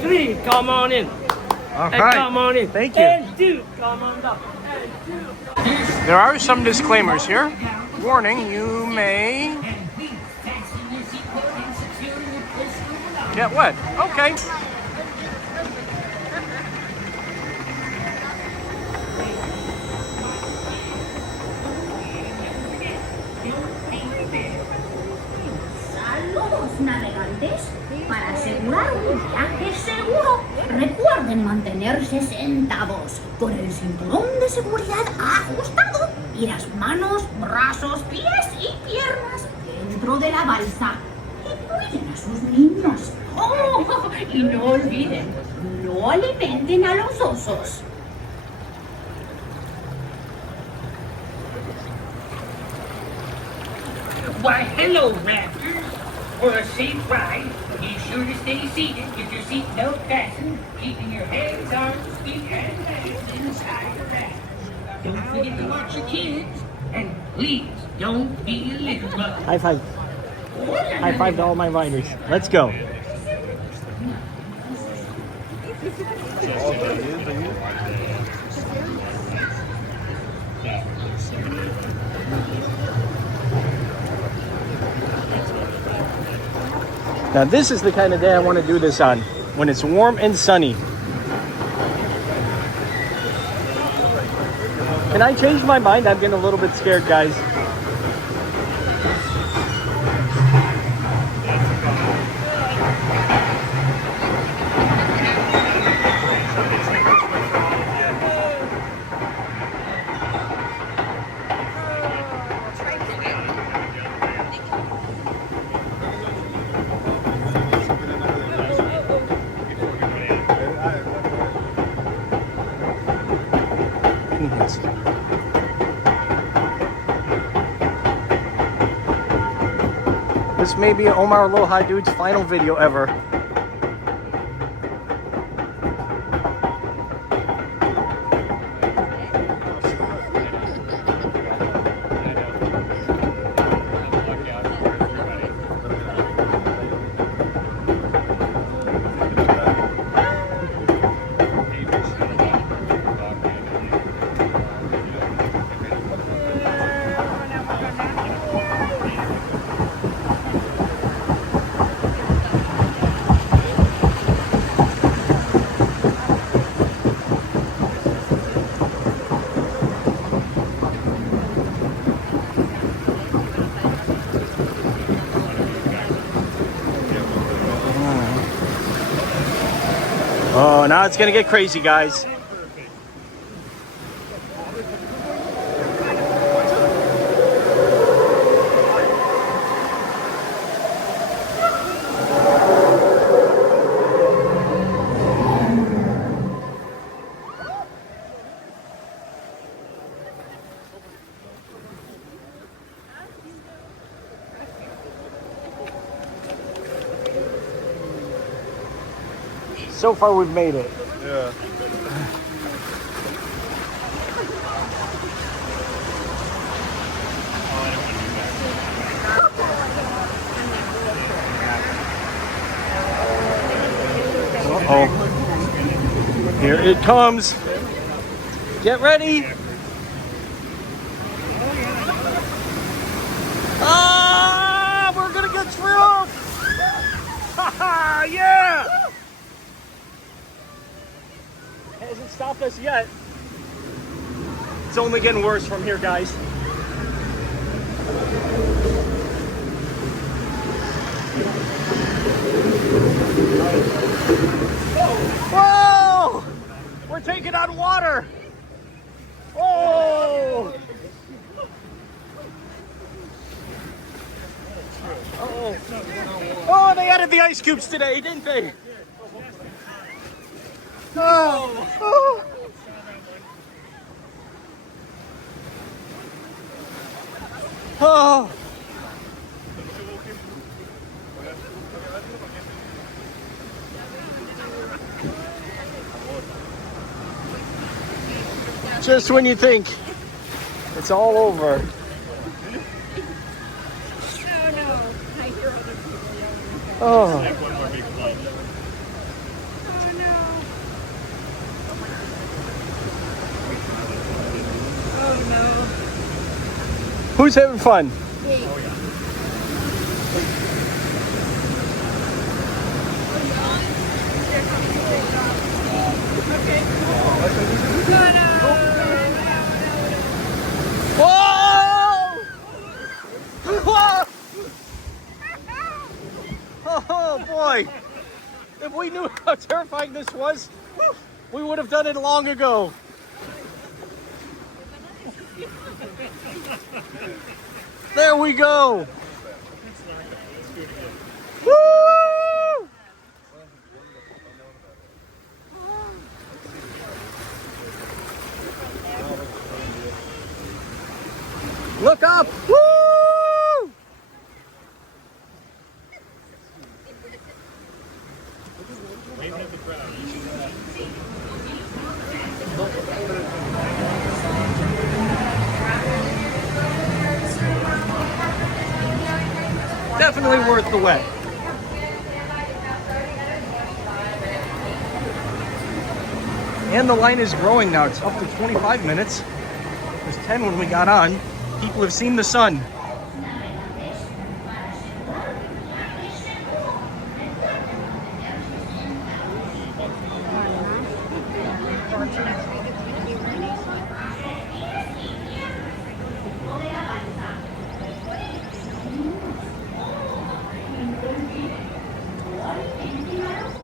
3, come on in. All And right. come on in. Thank you. And 2, come on up. And 2. There are some disclaimers here. Warning, you may get wet. Okay. Saludos navegantes. Para asegurar un viaje seguro, recuerden mantenerse sentados, con el cinturón de seguridad ajustado y las manos, brazos, pies y piernas dentro de la balsa. Y cuiden a sus niños. Oh, y no olviden, no alimenten a los osos. Why, hello, raptors. For a safe ride, be sure to stay seated with your seatbelt fastened, keeping your hands, arms, feet, and legs inside the raft. Don't forget to watch your kids, and please don't be a little bug. High five. High five to all my riders. Let's go. Now this is the kind of day I want to do this on, when it's warm and sunny. Can I change my mind? I'm getting a little bit scared, guys. This may be Omar Aloha Dude's final video ever. Oh, now it's gonna get crazy, guys. So far, we've made it. Yeah. Uh-oh. Here it comes. Get ready. Ah, we're gonna get thrilled. Haha, yeah. Hasn't stopped us yet. It's only getting worse from here, guys. Whoa! We're taking on water. Oh! Oh, they added the ice cubes today, didn't they? Oh! Oh! Oh! Just when you think it's all over. Oh. Who's having fun? Whoa! Whoa! Oh boy! If we knew how terrifying this was, we would have done it long ago. There we go. Woo! Look up. Woo! Definitely worth the wait. And the line is growing now. It's up to 25 minutes. It was 10 when we got on. People have seen the sun.